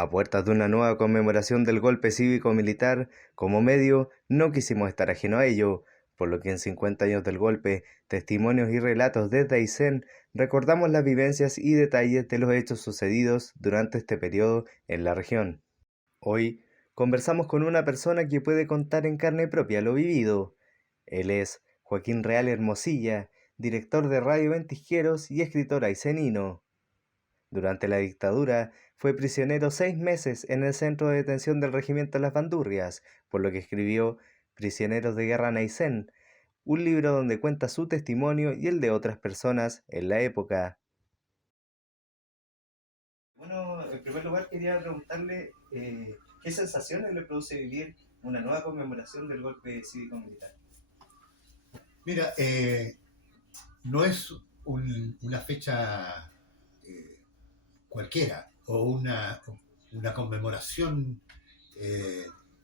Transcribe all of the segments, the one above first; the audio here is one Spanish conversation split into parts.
A puertas de una nueva conmemoración del golpe cívico-militar, como medio, no quisimos estar ajeno a ello, por lo que en 50 años del golpe, testimonios y relatos desde Aysén, recordamos las vivencias y detalles de los hechos sucedidos durante este periodo en la región. Hoy conversamos con una persona que puede contar en carne propia lo vivido. Él es Joaquín Real Hermosilla, director de Radio Ventisqueros y escritor aycenino. Durante la dictadura fue prisionero 6 meses en el centro de detención del regimiento Las Bandurrias, por lo que escribió Prisioneros de Guerra en Aysén, un libro donde cuenta su testimonio y el de otras personas en la época. Bueno, en primer lugar quería preguntarle qué sensaciones le produce vivir una nueva conmemoración del golpe cívico-militar. Mira, no es una fecha cualquiera o una conmemoración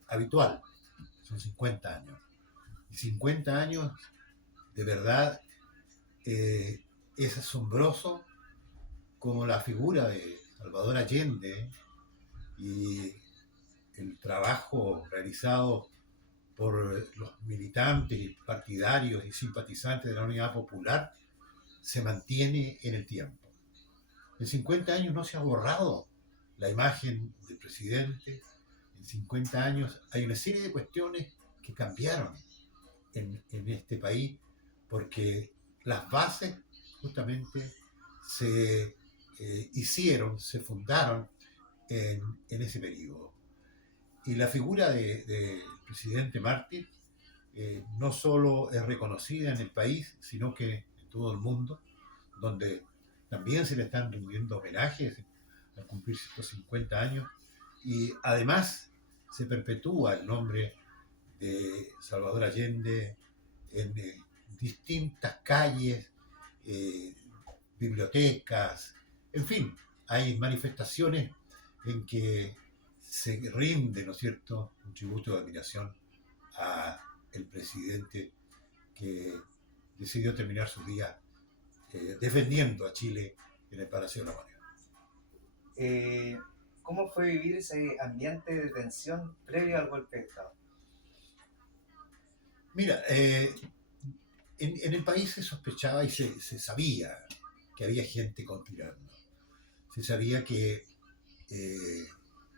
habitual. Son 50 años. Y 50 años, de verdad, es asombroso como la figura de Salvador Allende y el trabajo realizado por los militantes y partidarios y simpatizantes de la Unidad Popular se mantiene en el tiempo. En 50 años no se ha borrado la imagen del presidente. En 50 años hay una serie de cuestiones que cambiaron en este país porque las bases justamente se hicieron, se fundaron en ese periodo. Y la figura del presidente mártir no solo es reconocida en el país, sino que en todo el mundo, donde también se le están rindiendo homenajes al cumplir estos 50 años, y además se perpetúa el nombre de Salvador Allende en distintas calles, eh, bibliotecas, en fin, hay manifestaciones en que se rinde, ¿no es cierto?, un tributo de admiración a el presidente que decidió terminar sus días defendiendo a Chile en el Palacio de la Moneda. ¿Cómo fue vivir ese ambiente de tensión previo al golpe de Estado? Mira, en el país se sospechaba y se sabía que había gente conspirando. Se sabía que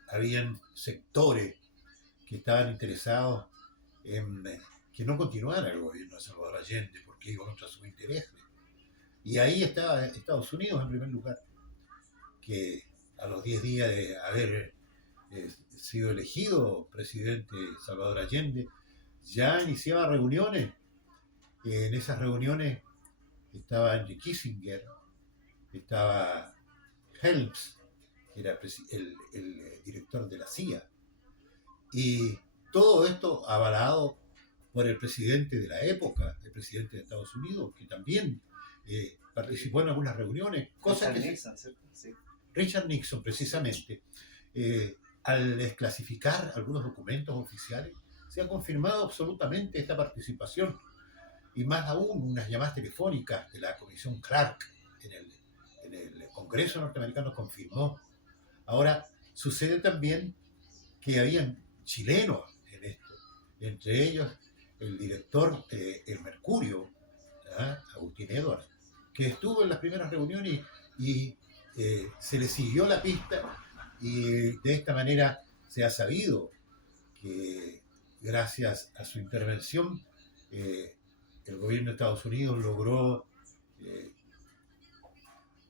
habían sectores que estaban interesados en que no continuara el gobierno de Salvador Allende porque iba contra sus intereses. Y ahí estaba Estados Unidos en primer lugar, que a los 10 días de haber sido elegido presidente Salvador Allende, ya iniciaba reuniones. En esas reuniones estaba Henry Kissinger, estaba Helms, que era el director de la CIA, y todo esto avalado por el presidente de la época, el presidente de Estados Unidos, que también participó en algunas reuniones, cosas que Nixon, ¿cierto? Sí. Richard Nixon, precisamente, al desclasificar algunos documentos oficiales, se ha confirmado absolutamente esta participación, y más aún unas llamadas telefónicas de la Comisión Clark en el Congreso norteamericano confirmó. Ahora, sucede también que habían chilenos en esto, entre ellos el director de El Mercurio, Agustín Edwards, que estuvo en las primeras reuniones y se le siguió la pista, y de esta manera se ha sabido que gracias a su intervención el gobierno de Estados Unidos logró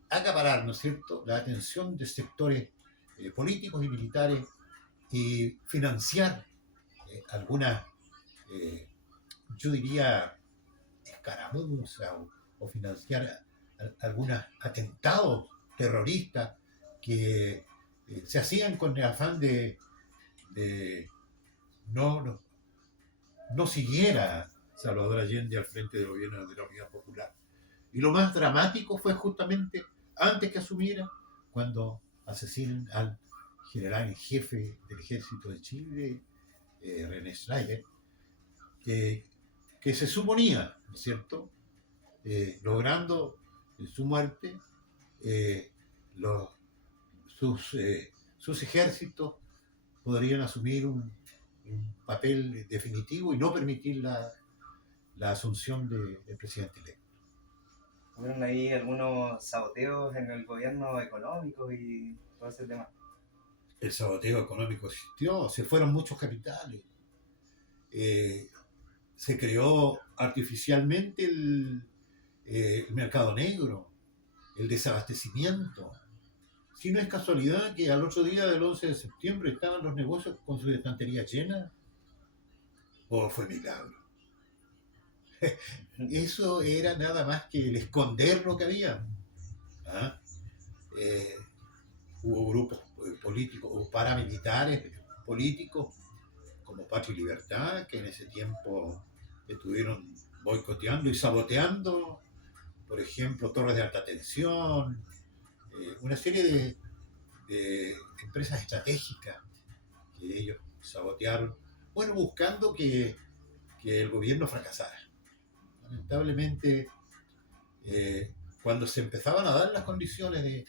acaparar, ¿no es cierto?, la atención de sectores políticos y militares y financiar algunas, yo diría, escaramuzas o financiar algunos atentados terroristas que se hacían con el afán de no siguiera Salvador Allende al frente del gobierno de la Unidad Popular. Y lo más dramático fue justamente antes que asumiera, cuando asesinan al general en jefe del ejército de Chile, René Schneider, que se suponía, ¿no es cierto?, logrando su muerte, sus sus ejércitos podrían asumir un papel definitivo y no permitir la asunción del presidente electo. Hubieron ahí algunos saboteos en el gobierno económico y todo ese tema. El saboteo económico existió, se fueron muchos capitales, se creó artificialmente el mercado negro, el desabastecimiento. Si no es casualidad que al otro día del 11 de septiembre estaban los negocios con su estantería llena, o fue milagro. Eso era nada más que el esconder lo que había. ¿Ah? Eh, Hubo grupos políticos o paramilitares políticos como Patria y Libertad que en ese tiempo estuvieron boicoteando y saboteando, por ejemplo, torres de alta tensión, una serie de empresas estratégicas que ellos sabotearon, bueno, buscando que el gobierno fracasara. Lamentablemente, cuando se empezaban a dar las condiciones de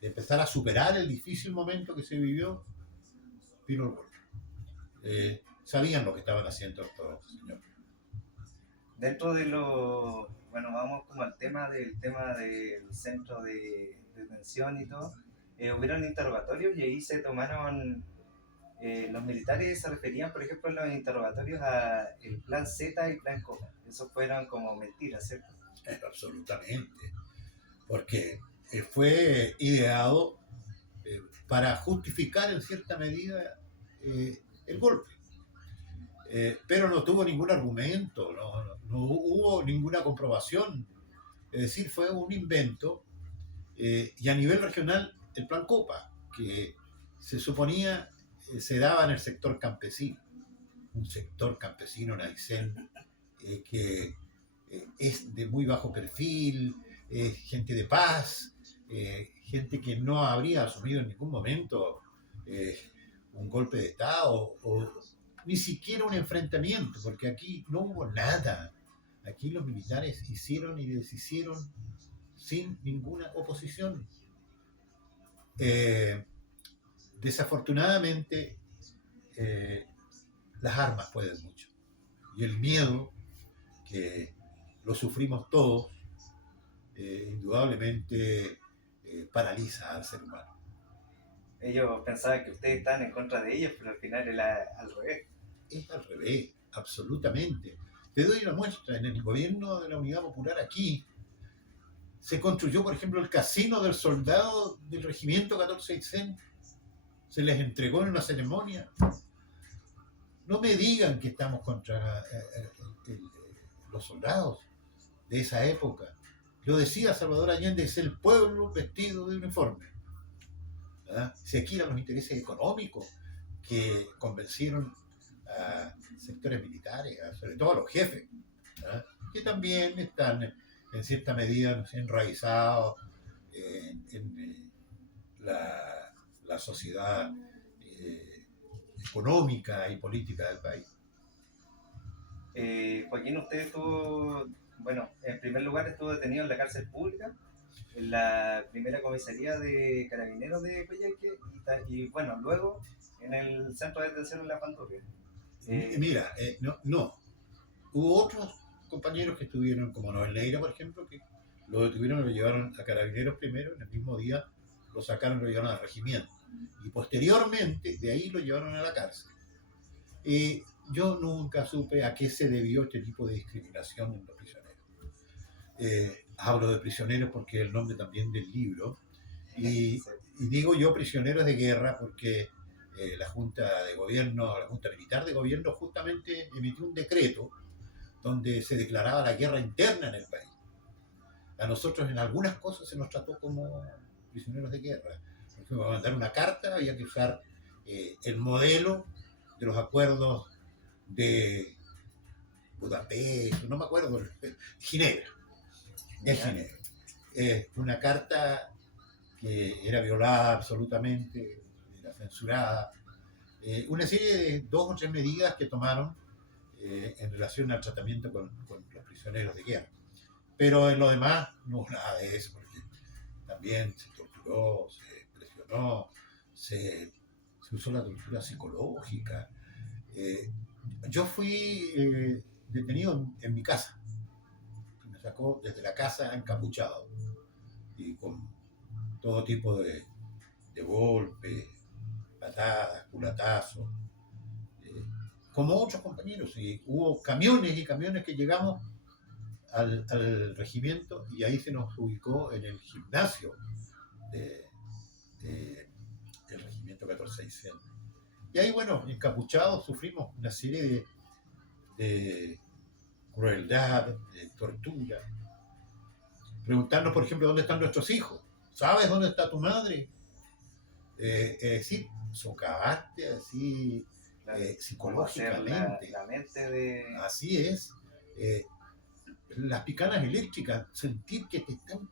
empezar a superar el difícil momento que se vivió, vino el golpe. Sabían lo que estaban haciendo estos señores. Dentro de lo, bueno, vamos como al tema del centro de detención y todo, hubieron interrogatorios y ahí se tomaron, los militares se referían, por ejemplo, en los interrogatorios a el plan Z y plan Copa. Esos fueron como mentiras, ¿cierto? Absolutamente. Porque fue ideado para justificar en cierta medida el golpe. Pero no tuvo ningún argumento, no hubo ninguna comprobación. Es decir, fue un invento. Y a nivel regional, el plan Copa, que se suponía se daba en el sector campesino. Un sector campesino en Aysén que es de muy bajo perfil, gente de paz, gente que no habría asumido en ningún momento un golpe de Estado o ni siquiera un enfrentamiento, porque aquí no hubo nada. Aquí los militares hicieron y deshicieron sin ninguna oposición. Desafortunadamente, las armas pueden mucho. Y el miedo, que lo sufrimos todos, indudablemente paraliza al ser humano. Ellos pensaban que ustedes estaban en contra de ellos, pero al final era al revés. Es al revés, absolutamente. Te doy una muestra. En el gobierno de la Unidad Popular aquí se construyó, por ejemplo, el casino del soldado del regimiento 14 Aysén. Se les entregó en una ceremonia. No me digan que estamos contra los soldados de esa época. Lo decía Salvador Allende, es el pueblo vestido de uniforme. ¿Verdad? Si aquí eran los intereses económicos que convencieron a sectores militares, sobre todo a los jefes, ¿verdad? Que también están en cierta medida enraizados en la sociedad económica y política del país. Joaquín, usted estuvo, bueno, en primer lugar estuvo detenido en la cárcel pública, en la primera comisaría de Carabineros de Coyhaique y bueno, luego en el centro de detención en La Pantorria. Mira, no. Hubo otros compañeros que estuvieron, como Noel Neira, por ejemplo, que lo detuvieron y lo llevaron a Carabineros primero, en el mismo día lo sacaron y lo llevaron al regimiento. Y posteriormente, de ahí lo llevaron a la cárcel. Yo nunca supe a qué se debió este tipo de discriminación en los prisioneros. Hablo de prisioneros porque es el nombre también del libro. Y digo yo prisioneros de guerra porque la Junta de Gobierno, la Junta Militar de Gobierno justamente emitió un decreto donde se declaraba la guerra interna en el país. A nosotros en algunas cosas se nos trató como prisioneros de guerra. Por ejemplo, para mandar una carta había que usar el modelo de los acuerdos de Budapest, no me acuerdo, Ginebra. Es Ginebra. Una carta que era violada absolutamente, era censurada. Una serie de 2 o 3 medidas que tomaron en relación al tratamiento con los prisioneros de guerra. Pero en lo demás no hubo nada de eso, porque también se torturó, se presionó, se usó la tortura psicológica. Eh, yo fui detenido en mi casa. Me sacó desde la casa encapuchado y con todo tipo de golpes, patadas, culatazos, eh, como otros compañeros. Y hubo camiones y camiones que llegamos al regimiento y ahí se nos ubicó en el gimnasio de, del regimiento 14 y ahí, bueno, encapuchados sufrimos una serie de crueldad, de tortura. Preguntarnos, por ejemplo, dónde están nuestros hijos. ¿Sabes dónde está tu madre? Sí, socavaste así Claro, como hacer psicológicamente. la mente de... Así es. Eh, las picanas eléctricas, sentir que te están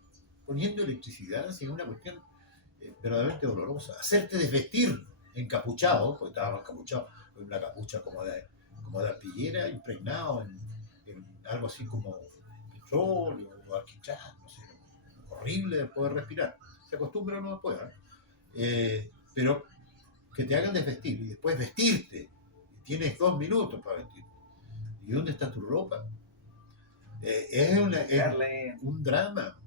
poniendo electricidad, es una cuestión verdaderamente dolorosa. Hacerte desvestir encapuchado, porque estábamos encapuchados, con una capucha como de arpillera, impregnado en algo así como petróleo o alquitrán, no sé, horrible de poder respirar. Se acostumbra uno después, pero que te hagan desvestir y después vestirte. Tienes 2 minutos para vestir. ¿Y dónde está tu ropa? Es un drama, un drama.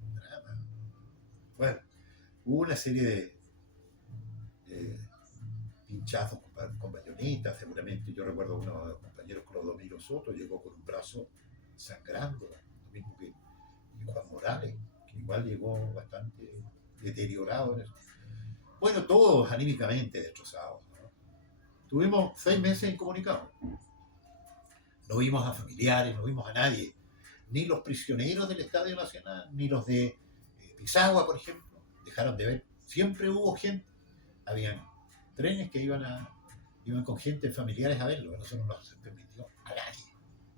Bueno, hubo una serie de pinchazos con bayonetas, seguramente. Yo recuerdo uno de los compañeros, Clodomiro Soto, llegó con un brazo sangrando, lo mismo que Juan Morales, que igual llegó bastante deteriorado en eso. Bueno, todos anímicamente destrozados, ¿no? Tuvimos 6 meses incomunicados. No vimos a familiares, no vimos a nadie. Ni los prisioneros del Estadio Nacional, ni los de Pisagua, por ejemplo, dejaron de ver. Siempre hubo gente. Habían trenes que iban con gente, familiares a verlo, pero eso no nos permitió a nadie.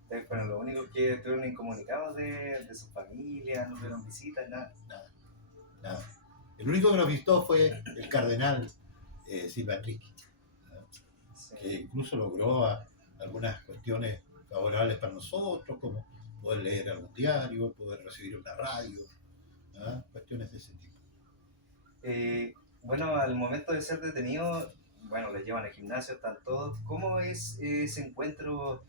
Ustedes fueron los únicos que estuvieron incomunicados de sus familias, no tuvieron visitas, nada. Nada. El único que nos visitó fue el cardenal Silva Enrique, Sí. que incluso logró algunas cuestiones favorables para nosotros, como poder leer algún diario, poder recibir una radio, cuestiones de ese tipo. Bueno, al momento de ser detenido, bueno, les llevan al gimnasio, están todos. ¿Cómo es ese encuentro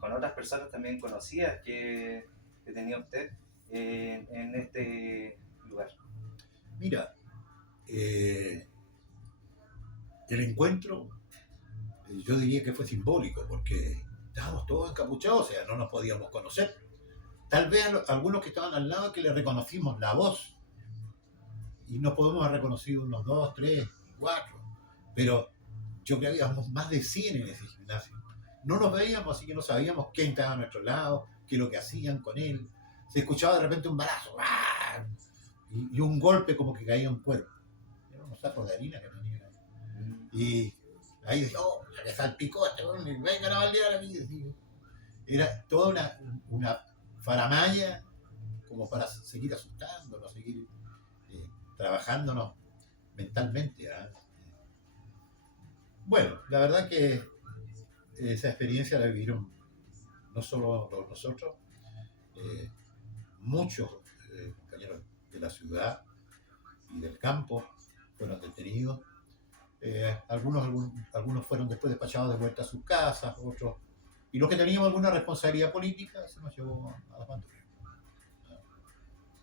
con otras personas también conocidas que tenía usted en este lugar? Mira, el encuentro yo diría que fue simbólico, porque estábamos todos encapuchados, o sea, no nos podíamos conocer. Tal vez algunos que estaban al lado que le reconocimos la voz, y nos podemos haber reconocido unos 2, 3, 4, pero yo creo que habíamos más de 100 en ese gimnasio. No nos veíamos, así que no sabíamos quién estaba a nuestro lado, qué es lo que hacían con él. Se escuchaba de repente un balazo, ¡ah! Y un golpe como que caía un cuerpo. Eran unos sacos de harina que tenían ahí. Y ahí decía, oh, ya que salpicó este hombre, vengan a baldear a mí. Era toda una faramalla como para seguir asustándonos, seguir trabajándonos mentalmente. Bueno, la verdad que esa experiencia la vivieron no solo nosotros, muchos compañeros de la ciudad y del campo fueron detenidos. Algunos fueron después despachados de vuelta a sus casas, otros. Y los que teníamos alguna responsabilidad política se nos llevó a las banderas.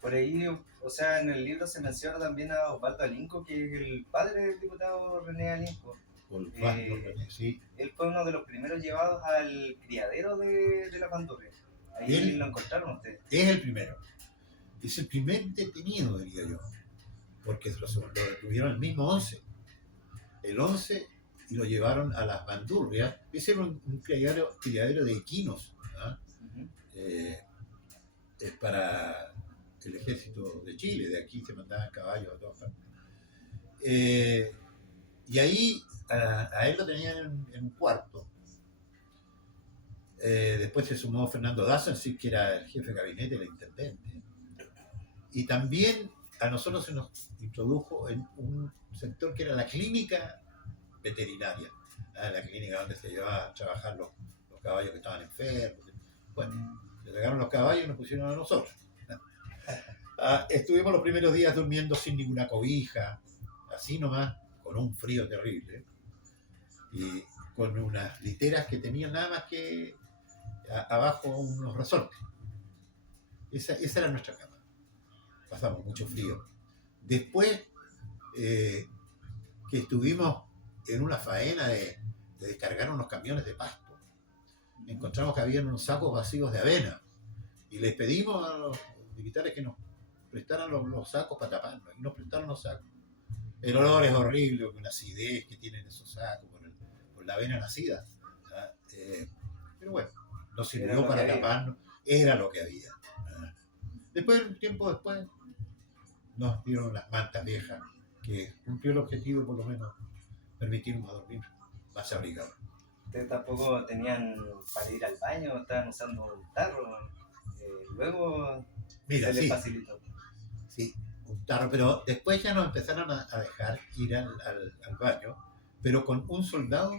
Por ahí, o sea, en el libro se menciona también a Osvaldo Alinco, que es el padre del diputado René Alinco. Sí. Él fue uno de los primeros llevados al criadero de la bandurria. Ahí lo encontraron ustedes. Es el primero. Es el primer detenido, diría yo. Porque lo detuvieron el mismo 11. El 11 y lo llevaron a las bandurrias. Ese era un criadero de equinos. Es para el ejército de Chile. De aquí se mandaban caballos a todas partes. Y ahí a él lo tenían en un cuarto. Después se sumó Fernando Dazansich, que era el jefe de gabinete, el intendente. Y también a nosotros se nos introdujo en un sector que era la clínica veterinaria, la clínica donde se llevaban a trabajar los caballos que estaban enfermos. Bueno, le llegaron los caballos y nos pusieron a nosotros. Estuvimos los primeros días durmiendo sin ninguna cobija, así nomás, con un frío terrible, y con unas literas que tenían nada más que abajo unos resortes. Esa era nuestra cama. Pasamos mucho frío. Después que estuvimos en una faena de descargar unos camiones de pasto, encontramos que había unos sacos vacíos de avena y les pedimos a los militares que nos prestaran los sacos para taparnos, y nos prestaron los sacos. El olor es horrible, con la acidez que tienen esos sacos, por la avena nacida. Pero bueno, nos sirvió para taparnos, era lo que había. Después, un tiempo después, nos dieron las mantas viejas, que cumplió el objetivo de por lo menos permitirnos dormir más abrigados. ¿Ustedes tampoco tenían para ir al baño? ¿Estaban usando un tarro? Luego Mira, se les facilitó. Sí, un tarro, pero después ya nos empezaron a dejar ir al baño, pero con un soldado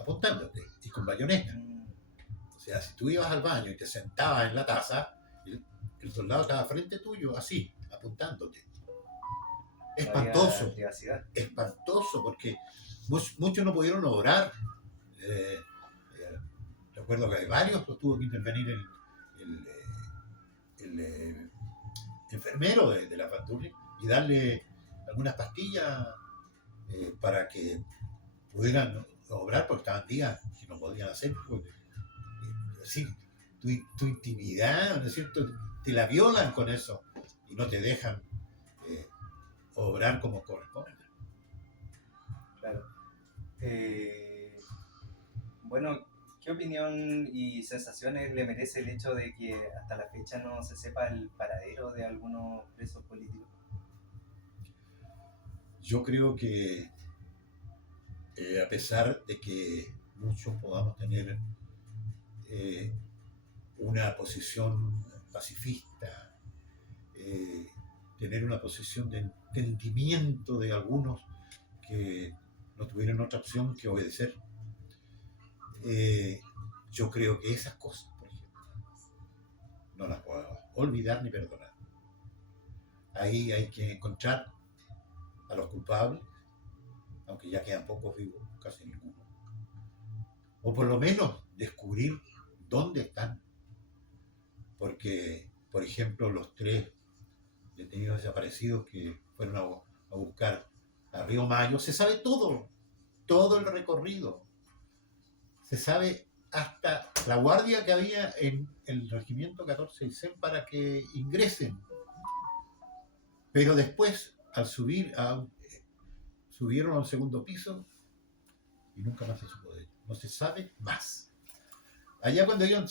apuntándote y con bayoneta. O sea, si tú ibas al baño y te sentabas en la taza, el soldado estaba frente tuyo, así, apuntándote. Espantoso. Espantoso, porque muchos no pudieron obrar. Recuerdo que hay varios, pues tuvo que intervenir el enfermero de la patrulla y darle algunas pastillas para que pudieran obrar, porque estaban días que no podían hacer. Porque, sí, tu intimidad, ¿no es cierto? Te la violan con eso y no te dejan obrar como corresponde. Claro. Bueno, ¿qué opinión y sensaciones le merece el hecho de que hasta la fecha no se sepa el paradero de algunos presos políticos? Yo creo que a pesar de que muchos podamos tener una posición pacifista, tener una posición de entendimiento de algunos que no tuvieron otra opción que obedecer, yo creo que esas cosas, por ejemplo, no las puedo olvidar ni perdonar. Ahí hay que encontrar a los culpables, aunque ya quedan pocos vivos, casi ninguno. O por lo menos descubrir dónde están. Porque, por ejemplo, los 3 detenidos desaparecidos que fueron a buscar a Río Mayo, se sabe todo el recorrido. Se sabe hasta la guardia que había en el regimiento 14 Aysén para que ingresen. Pero después, al subieron al segundo piso y nunca más se supo de ellos. No se sabe más. Allá cuando iban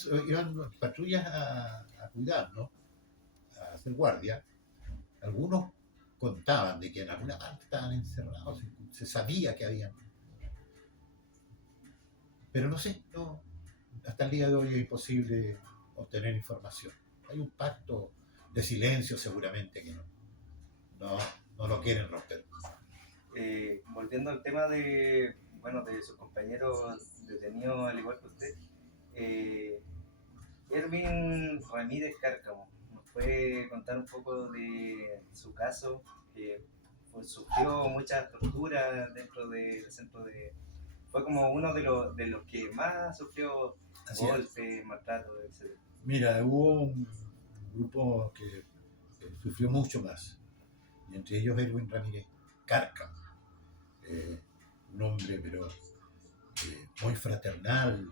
patrullas a cuidar, ¿no? A hacer guardia, algunos contaban de que en alguna parte estaban encerrados, se sabía que habían. Pero no sé, hasta el día de hoy es imposible obtener información. Hay un pacto de silencio seguramente que no lo quieren romper. Volviendo al tema de sus compañeros detenidos al igual que usted, Erwin Ramírez Cárcamo, ¿nos puede contar un poco de su caso? Sufrió muchas torturas dentro del centro de... Fue como uno de los que más sufrió golpes, maltrato, etc. Mira, hubo un grupo que sufrió mucho más, y entre ellos Erwin Ramírez Cárcamo, un hombre pero muy fraternal,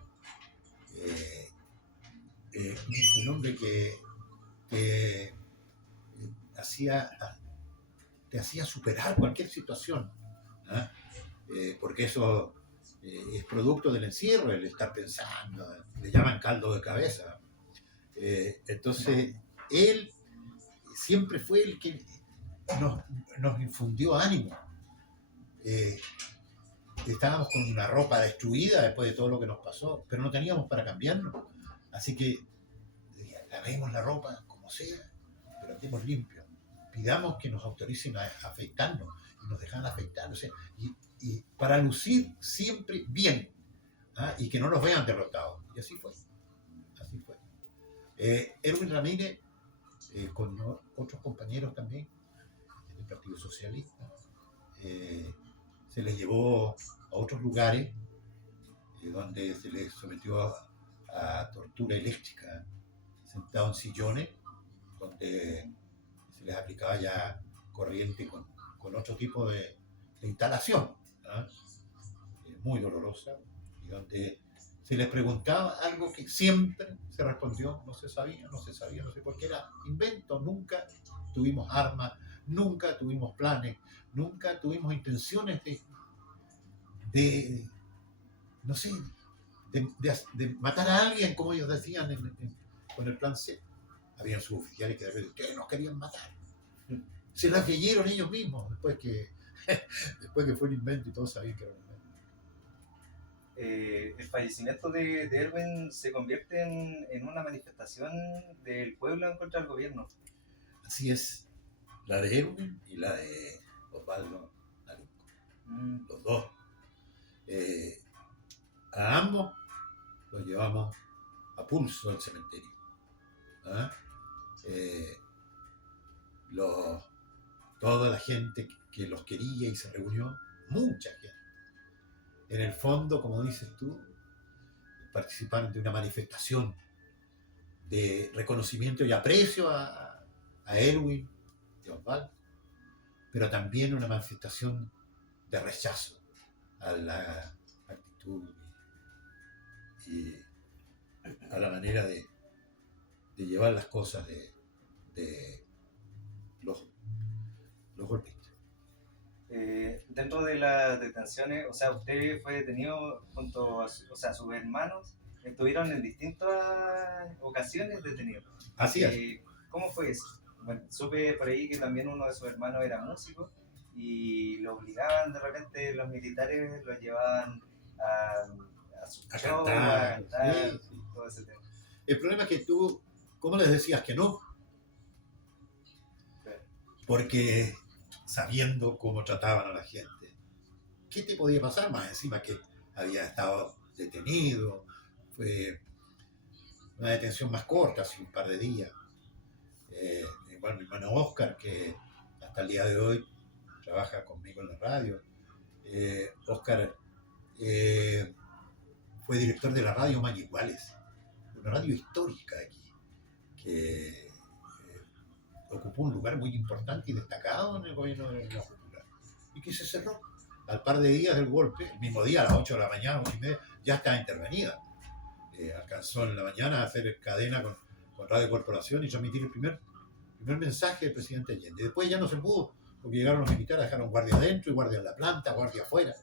un hombre que te hacía superar cualquier situación, porque eso es producto del encierro, el estar pensando, le llaman caldo de cabeza. Entonces, él siempre fue el que nos infundió ánimo. Estábamos con una ropa destruida después de todo lo que nos pasó, pero no teníamos para cambiarnos. Así que lavemos la ropa como sea, pero estemos limpios. Pidamos que nos autoricen a afeitarnos y nos dejan afeitar. O sea, y para lucir siempre bien, y que no nos vean derrotados. Y así fue. Erwin Ramírez, con otros compañeros también del Partido Socialista, se les llevó a otros lugares donde se les sometió a tortura eléctrica, sentado en sillones, donde se les aplicaba ya corriente con otro tipo de instalación, ¿no? Muy dolorosa, y donde se les preguntaba algo que siempre se respondió, no se sabía, no se sabía, no sé por qué era invento, nunca tuvimos armas, nunca tuvimos planes, nunca tuvimos intenciones de no sé, de matar a alguien, como ellos decían con el plan C. Habían suboficiales que de repente, ustedes nos querían matar. Se las creyeron ellos mismos, después que fue un invento y todos sabían que era un invento. El fallecimiento de Erwin se convierte en una manifestación del pueblo en contra del gobierno. Así es, la de Erwin y la de Osvaldo Naluco. Los dos. A ambos los llevamos a pulso al cementerio. ¿Ah? Toda la gente que los quería y se reunió, mucha gente. En el fondo, como dices tú, participaron de una manifestación de reconocimiento y aprecio a Erwin y a Osvaldo, pero también una manifestación de rechazo a la actitud y a la manera de llevar las cosas de los golpistas. Dentro de las detenciones, o sea, usted fue detenido junto a sus hermanos, estuvieron en distintas ocasiones detenidos. Así es. ¿Cómo fue eso? Bueno, supe por ahí que también uno de sus hermanos era músico y lo obligaban de repente, los militares lo llevaban a su show, a cantar, sí. todo ese tema. El problema es que tú, ¿cómo les decías que no? Porque sabiendo cómo trataban a la gente, ¿qué te podía pasar? Más encima que había estado detenido, fue una detención más corta, así un par de días. Igual mi hermano Oscar, que hasta el día de hoy trabaja conmigo en la radio. Oscar fue director de la radio Mayiguales, una radio histórica aquí, que ocupó un lugar muy importante y destacado en el gobierno de la Popular, y que se cerró. Al par de días del golpe, el mismo día, a las 8 de la mañana, 8:30, ya estaba intervenida. Alcanzó en la mañana a hacer cadena con Radio Corporación y transmitir el primer mensaje del presidente Allende. Después ya no se pudo, porque llegaron los militares, dejaron guardia adentro y guardia en la planta, guardia afuera.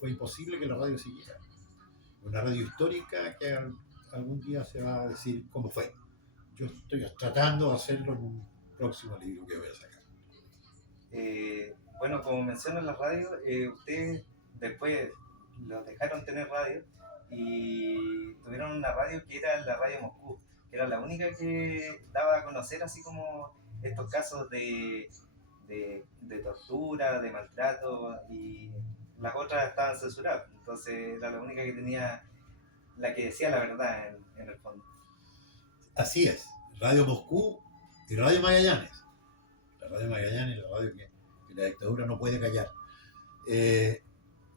Fue imposible que la radio siguiera. Una radio histórica que algún día se va a decir cómo fue. Yo estoy tratando de hacerlo en un próximo libro que voy a sacar. Bueno, como menciona en la radio, ustedes después los dejaron tener radio y tuvieron una radio que era la Radio Moscú, que era la única que daba a conocer así como estos casos de tortura, de maltrato, y las otras estaban censuradas. Entonces era la única que tenía, la que decía la verdad en el fondo. Así es, Radio Moscú y Radio Magallanes. La Radio Magallanes es la radio que la dictadura no puede callar.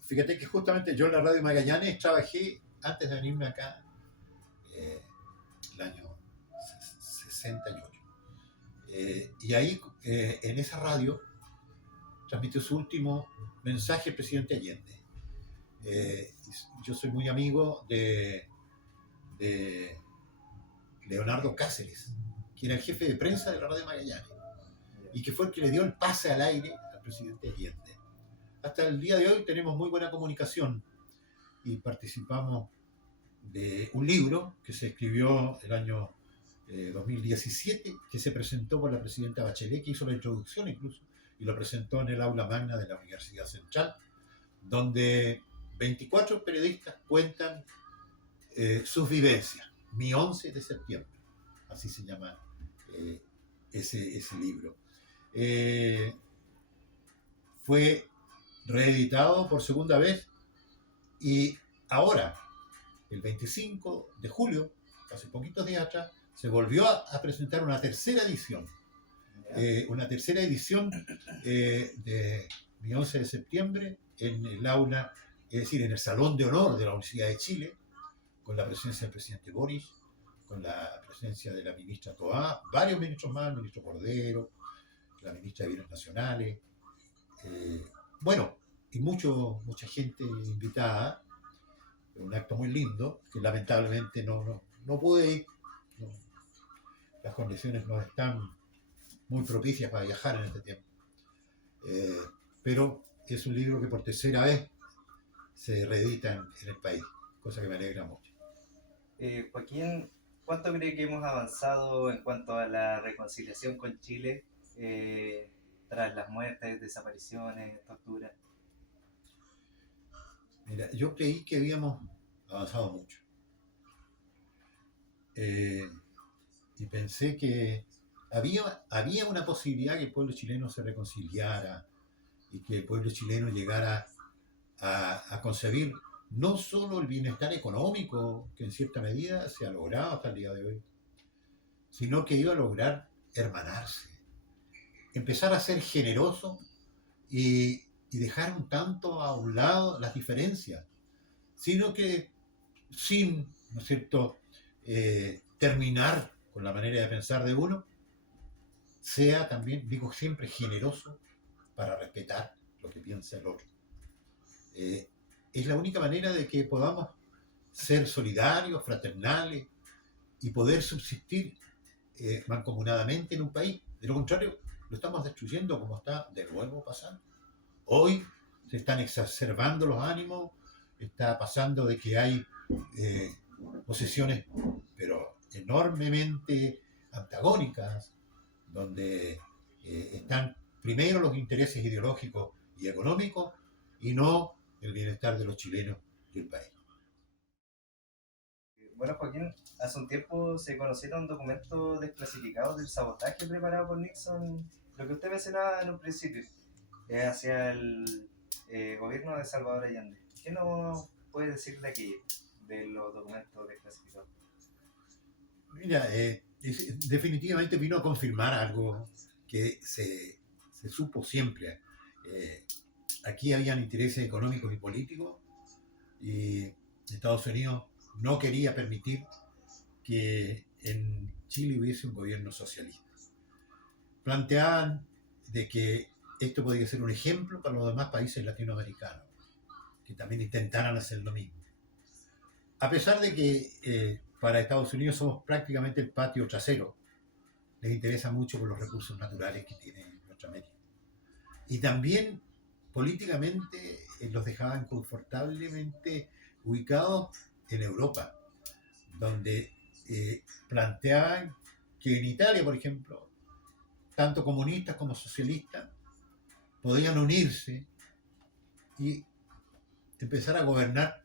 Fíjate que justamente yo en la Radio Magallanes trabajé antes de venirme acá, el año 68. Y ahí, en esa radio, transmitió su último mensaje el presidente Allende. Yo soy muy amigo de Leonardo Cáceres, que era el jefe de prensa de la Radio Magallanes, y que fue el que le dio el pase al aire al presidente Allende. Hasta el día de hoy tenemos muy buena comunicación y participamos de un libro que se escribió el año 2017, que se presentó por la presidenta Bachelet, que hizo la introducción incluso, y lo presentó en el aula magna de la Universidad Central, donde 24 periodistas cuentan sus vivencias. Mi 11 de septiembre, así se llama ese libro. Fue reeditado por segunda vez y ahora, el 25 de julio, hace poquitos días atrás, se volvió a presentar una tercera edición. Una tercera edición de mi 11 de septiembre en el aula, es decir, en el Salón de Honor de la Universidad de Chile, con la presencia del presidente Boris, con la presencia de la ministra Toá, varios ministros más, el ministro Cordero, la ministra de Bienes Nacionales, bueno, y mucha gente invitada, un acto muy lindo, que lamentablemente no pude ir, no, las condiciones no están muy propicias para viajar en este tiempo. Pero es un libro que por tercera vez se reedita en el país, cosa que me alegra mucho. Joaquín, ¿cuánto cree que hemos avanzado en cuanto a la reconciliación con Chile tras las muertes, desapariciones, torturas? Mira, yo creí que habíamos avanzado mucho. Y pensé que había una posibilidad que el pueblo chileno se reconciliara y que el pueblo chileno llegara a concebir no solo el bienestar económico, que en cierta medida se ha logrado hasta el día de hoy, sino que iba a lograr hermanarse, empezar a ser generoso y dejar un tanto a un lado las diferencias, sino que sin, ¿no es cierto?, terminar con la manera de pensar de uno, sea también, digo siempre, generoso para respetar lo que piensa el otro. Es la única manera de que podamos ser solidarios, fraternales y poder subsistir mancomunadamente en un país. De lo contrario, lo estamos destruyendo como está de nuevo pasando. Hoy se están exacerbando los ánimos, está pasando de que hay posiciones, pero enormemente antagónicas, donde están primero los intereses ideológicos y económicos y no el bienestar de los chilenos y el país. Bueno, Joaquín, hace un tiempo se conocieron documentos desclasificados del sabotaje preparado por Nixon, lo que usted mencionaba en un principio, hacia el gobierno de Salvador Allende. ¿Qué nos puede decir de aquello, de los documentos desclasificados? Mira, definitivamente vino a confirmar algo que se supo siempre. Aquí habían intereses económicos y políticos y Estados Unidos no quería permitir que en Chile hubiese un gobierno socialista. Planteaban de que esto podría ser un ejemplo para los demás países latinoamericanos, que también intentaran hacer lo mismo. A pesar de que para Estados Unidos somos prácticamente el patio trasero, les interesa mucho por los recursos naturales que tiene Norteamérica. Y también políticamente los dejaban confortablemente ubicados en Europa, donde planteaban que en Italia, por ejemplo, tanto comunistas como socialistas podían unirse y empezar a gobernar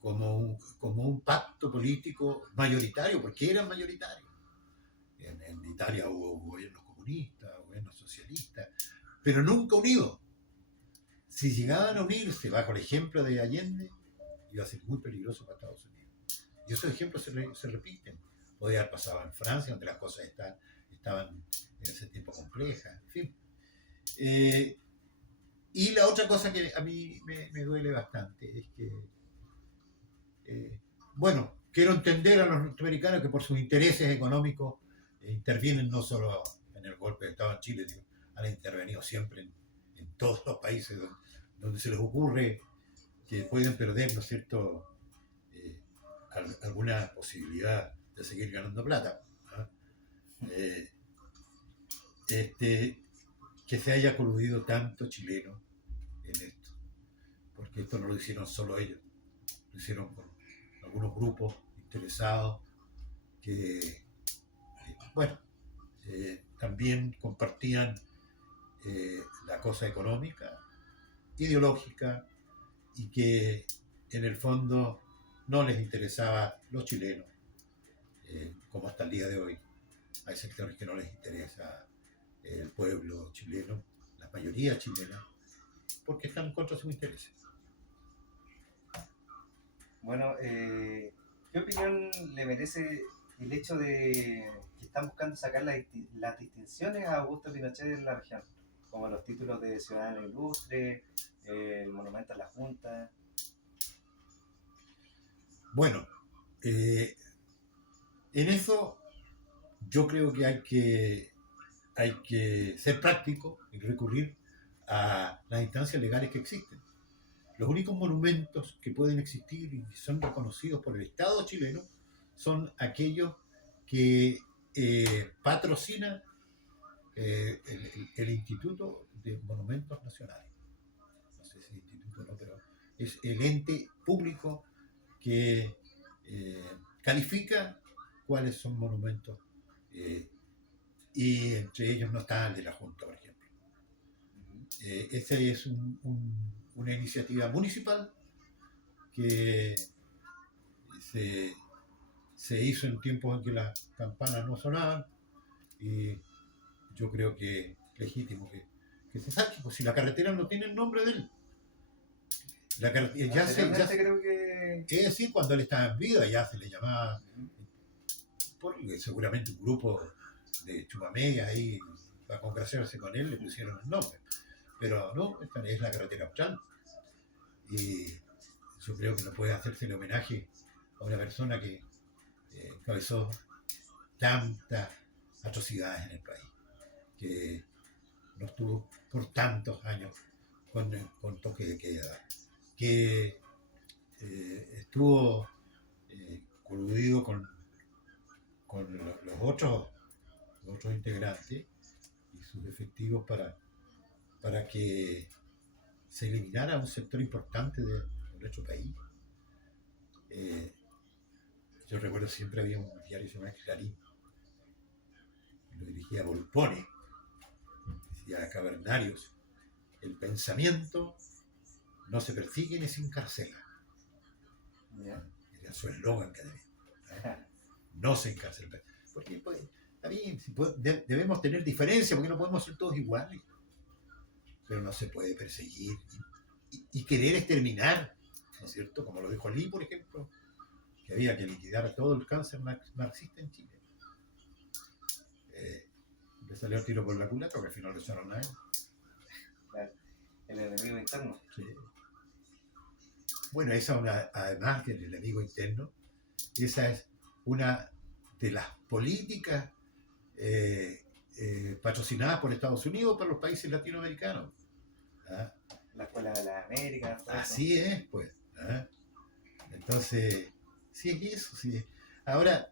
como un pacto político mayoritario, porque eran mayoritarios. En Italia hubo gobiernos comunistas, gobiernos socialistas, pero nunca unidos. Si llegaban a unirse bajo el ejemplo de Allende, iba a ser muy peligroso para Estados Unidos. Y esos ejemplos se repiten. Podía haber pasado en Francia, donde las cosas estaban en ese tiempo complejas, en fin. Y la otra cosa que a mí me duele bastante es que, bueno, quiero entender a los norteamericanos que por sus intereses económicos intervienen no solo en el golpe de Estado en Chile, digo, han intervenido siempre en todos los países donde se les ocurre que pueden perder, ¿no es cierto?, alguna posibilidad de seguir ganando plata. Que se haya coludido tanto chileno en esto, porque esto no lo hicieron solo ellos, lo hicieron con algunos grupos interesados que, bueno, también compartían la cosa económica, ideológica, y que en el fondo no les interesaba los chilenos, como hasta el día de hoy. Hay sectores que no les interesa el pueblo chileno, la mayoría chilena, porque están contra sus intereses. Bueno, ¿qué opinión le merece el hecho de que están buscando sacar las distinciones a Augusto Pinochet en la región, como los títulos de Ciudadano Ilustre, el monumento a la Junta. Bueno, en eso yo creo que hay que ser práctico y recurrir a las instancias legales que existen. Los únicos monumentos que pueden existir y son reconocidos por el Estado chileno son aquellos que patrocina el Instituto de Monumentos Nacionales. No sé si instituto o no, pero es el ente público que califica cuáles son monumentos y entre ellos no está el de la Junta, por ejemplo. Esa es una iniciativa municipal que se hizo en tiempos en que las campanas no sonaban y yo creo que es legítimo que se saque, pues si la carretera no tiene el nombre de él. La carretera, creo que... Es decir, cuando él estaba en vida ya se le llamaba, porque seguramente un grupo de chupamegas ahí para congraciarse con él le pusieron el nombre. Pero no, esta es la carretera austral. Y yo creo que no puede hacerse el homenaje a una persona que causó tantas atrocidades en el país, que nos tuvo por tantos años con toque de queda, que estuvo coludido con los otros integrantes y sus efectivos para que se eliminara un sector importante de nuestro país. Yo recuerdo siempre había un diario llamado Clarín, lo dirigía Volpone, decía Cavernarios, el pensamiento no se persigue ni se encarcela. Era su eslogan que había. No se encarcela. Porque pues, está bien, debemos tener diferencias porque no podemos ser todos iguales. Pero no se puede perseguir y querer exterminar, ¿no es cierto? Como lo dijo Lee, por ejemplo, que había que liquidar todo el cáncer marxista en Chile. Le salió el tiro por la culata porque al final lo echaron a él. Claro, el enemigo interno. Sí. Bueno, además del enemigo interno, esa es una de las políticas patrocinadas por Estados Unidos para los países latinoamericanos. ¿Ah? La Escuela de las Américas. Así es, pues. ¿Ah? Entonces, sí es eso. Sí es. Ahora,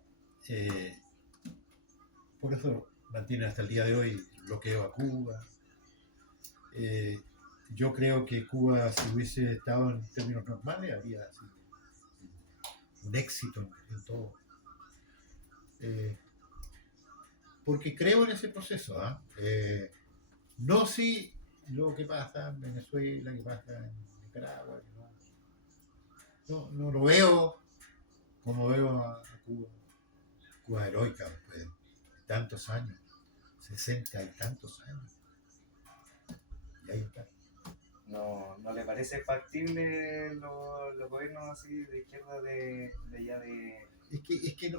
por eso mantienen hasta el día de hoy el bloqueo a Cuba. Yo creo que Cuba, si hubiese estado en términos normales, habría sido un éxito en todo. Porque creo en ese proceso. No si lo que pasa en Venezuela, que pasa en Nicaragua. No lo veo como veo a Cuba. Cuba heroica después de tantos años, 60 y tantos años. Y ahí está. ¿No le parece factible los gobiernos así de izquierda de ya de... Es que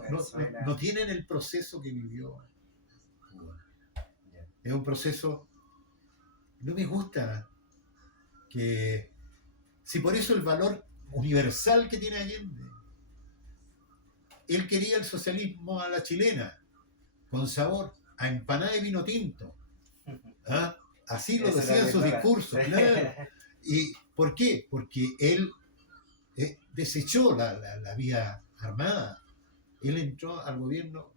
no tienen el proceso que vivió Cuba. Yeah. Es un proceso... No me gusta que... Si por eso el valor universal que tiene Allende. Él quería el socialismo a la chilena, con sabor a empanada y vino tinto. ¿Ah? Así lo decían sus discursos. Claro. ¿Y por qué? Porque él desechó la vía armada. Él entró al gobierno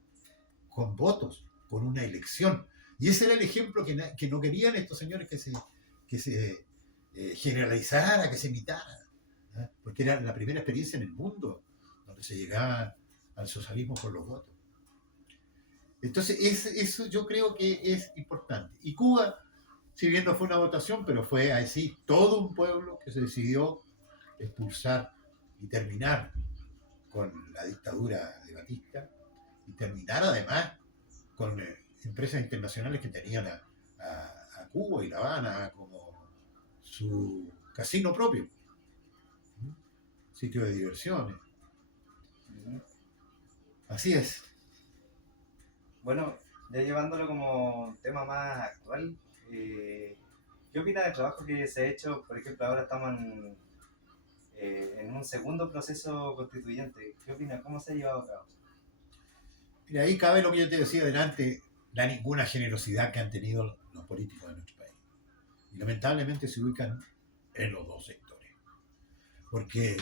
con votos, con una elección. Y ese era el ejemplo que no querían estos señores que se generalizara, que se imitara. ¿Ah? Porque era la primera experiencia en el mundo donde se llegaba al socialismo por los votos. Entonces, eso yo creo que es importante. Y Cuba, si bien no fue una votación, pero fue así todo un pueblo que se decidió expulsar y terminar con la dictadura de Batista y terminar además con empresas internacionales que tenían a Cuba y La Habana como su casino propio, sitio de diversiones. Así es. Bueno, ya llevándolo como tema más actual, ¿Qué opina del trabajo que se ha hecho? Por ejemplo, ahora estamos en un segundo proceso constituyente. ¿Qué opina? ¿Cómo se ha llevado a cabo? Y ahí cabe lo que yo te decía delante, la ninguna generosidad que han tenido los políticos de nuestro país. Y lamentablemente se ubican en los dos sectores. Porque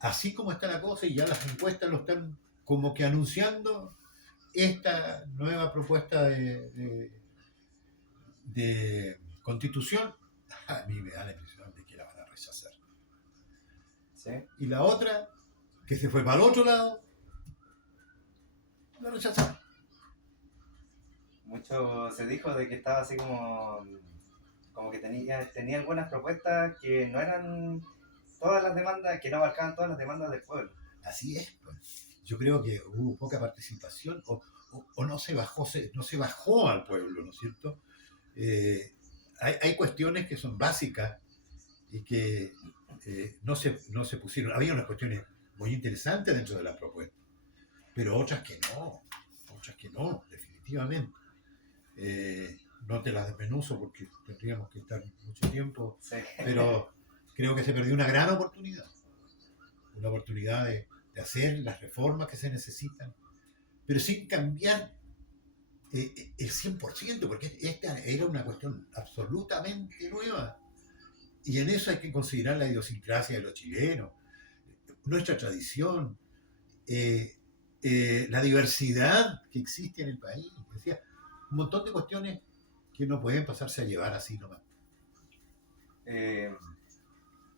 así como está la cosa y ya las encuestas lo están como que anunciando, esta nueva propuesta de constitución, a mí me da la impresión de que la van a rechazar. ¿Sí? Y la otra, que se fue para el otro lado, la rechazaron. Mucho se dijo de que estaba así como que tenía algunas propuestas que no eran todas las demandas, que no abarcaban todas las demandas del pueblo. Así es, pues. Yo creo que hubo poca participación o no se bajó al pueblo, ¿no es cierto? Hay cuestiones que son básicas y que no se pusieron. Había unas cuestiones muy interesantes dentro de la propuesta, pero otras que no, definitivamente. No te las desmenuzo porque tendríamos que estar mucho tiempo, Sí. pero creo que se perdió una gran oportunidad. Una oportunidad de hacer las reformas que se necesitan, pero sin cambiar el 100%, porque esta era una cuestión absolutamente nueva. Y en eso hay que considerar la idiosincrasia de los chilenos, nuestra tradición, la diversidad que existe en el país. Decía, un montón de cuestiones que no pueden pasarse a llevar así nomás.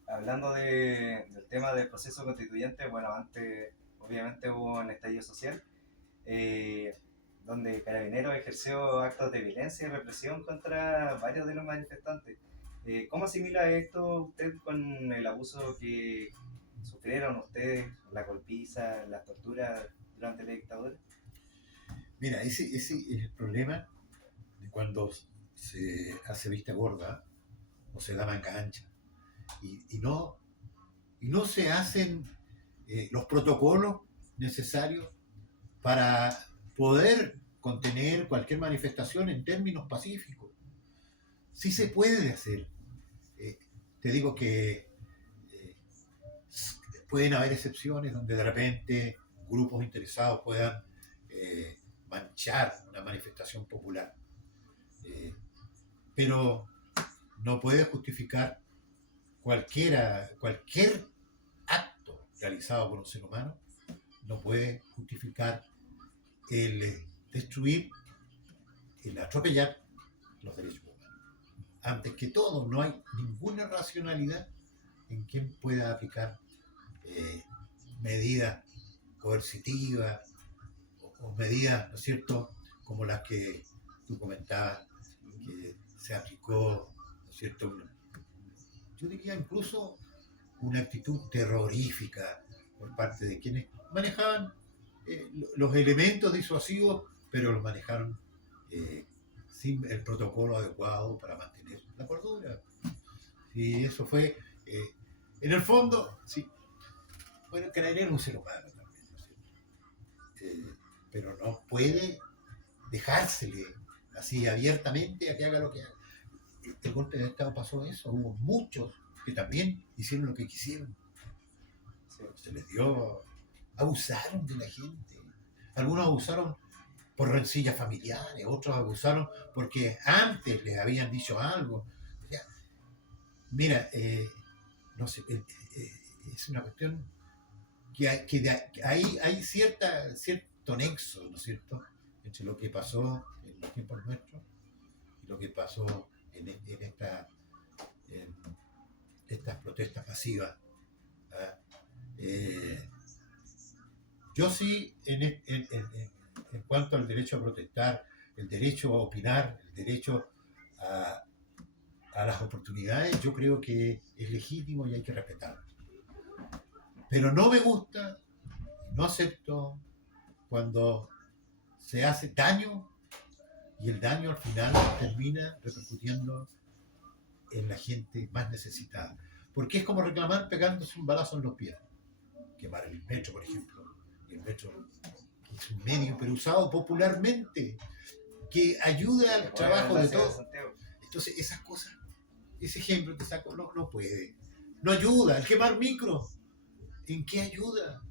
Hablando del tema del proceso constituyente, bueno, antes obviamente hubo un estallido social, donde Carabineros ejerció actos de violencia y represión contra varios de los manifestantes. ¿Cómo asimila esto usted con el abuso que sufrieron ustedes, la golpiza, las torturas durante la dictadura? Mira, ese es el problema de cuando se hace vista gorda o se da manga ancha y no se hacen los protocolos necesarios para poder contener cualquier manifestación en términos pacíficos. Sí se puede hacer. Te digo que pueden haber excepciones donde de repente grupos interesados puedan manchar una manifestación popular. Pero no puede justificar cualquier acto realizado por un ser humano, no puede justificar el destruir, el atropellar los derechos humanos. Antes que todo, no hay ninguna racionalidad en quien pueda aplicar medidas coercitivas o medidas, ¿no es cierto?, como las que tú comentabas, que se aplicó, ¿no es cierto?, yo diría incluso una actitud terrorífica por parte de quienes manejaban los elementos disuasivos, pero los manejaron sin el protocolo adecuado para mantener la cordura. Y eso fue, en el fondo, sí, bueno, Carabineros es un ser humano también, ¿no es cierto? Pero no puede dejársele así abiertamente a que haga lo que haga. El golpe de Estado pasó eso, hubo muchos que también hicieron lo que quisieron. Sí. Se les dio, abusaron de la gente. Algunos abusaron por rencillas familiares, otros abusaron porque antes les habían dicho algo. O sea, mira, no sé, es una cuestión que hay cierto nexo, ¿no es cierto?, entre lo que pasó en los tiempos nuestros y lo que pasó en estas protestas masivas. Yo sí, en cuanto al derecho a protestar, el derecho a opinar, el derecho a las oportunidades, yo creo que es legítimo y hay que respetarlo. Pero no me gusta, no acepto cuando se hace daño y el daño al final termina repercutiendo en la gente más necesitada. Porque es como reclamar pegándose un balazo en los pies. Quemar el metro, por ejemplo. El metro es un medio, pero usado popularmente, que ayude al trabajo de todos. Entonces, esas cosas ese ejemplo que saco no puede. No ayuda. El quemar micro, ¿en qué ayuda?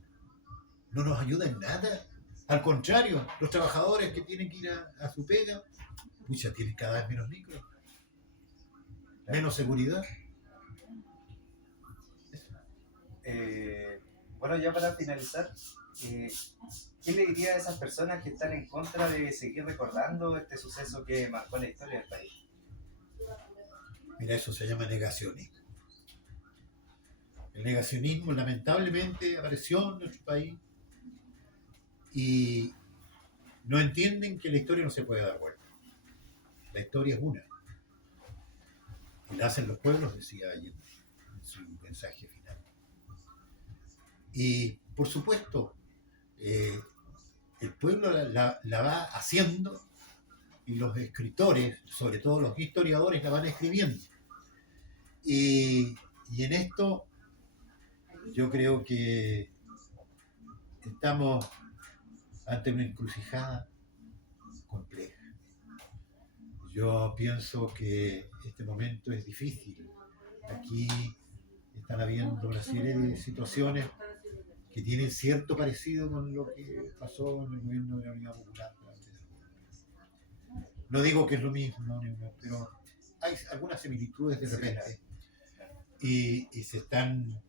No nos ayuda en nada. Al contrario, los trabajadores que tienen que ir a su pega, pucha, tienen cada vez menos micro, menos seguridad. Bueno, ya para finalizar, ¿qué le diría a esas personas que están en contra de seguir recordando este suceso que marcó la historia del país? Mira, eso se llama negacionismo. El negacionismo lamentablemente apareció en nuestro país y no entienden que la historia no se puede dar vuelta. La historia es una. Y la hacen los pueblos, decía Allende en su mensaje final. Y por supuesto, el pueblo la va haciendo y los escritores, sobre todo los historiadores, la van escribiendo. Y en esto yo creo que estamos ante una encrucijada compleja. Yo pienso que este momento es difícil. Aquí están habiendo una serie de situaciones que tienen cierto parecido con lo que pasó en el gobierno de la Unidad Popular. No digo que es lo mismo, pero hay algunas similitudes de repente. Y se están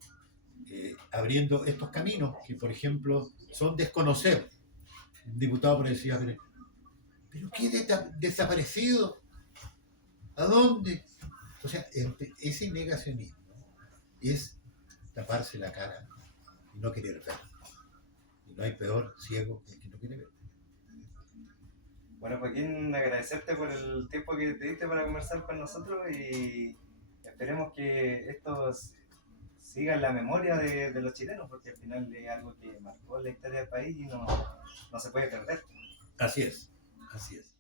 abriendo estos caminos que, por ejemplo, son desconocer. Un diputado por decía, ¿pero qué desaparecido? ¿A dónde? O sea, ese negacionismo es taparse la cara y no querer ver. Y no hay peor ciego que el que no quiere ver. Bueno, Joaquín, agradecerte por el tiempo que te diste para conversar con nosotros y esperemos que esto siga en la memoria de los chilenos, porque al final es algo que marcó la historia del país y no se puede perder. Así es, así es.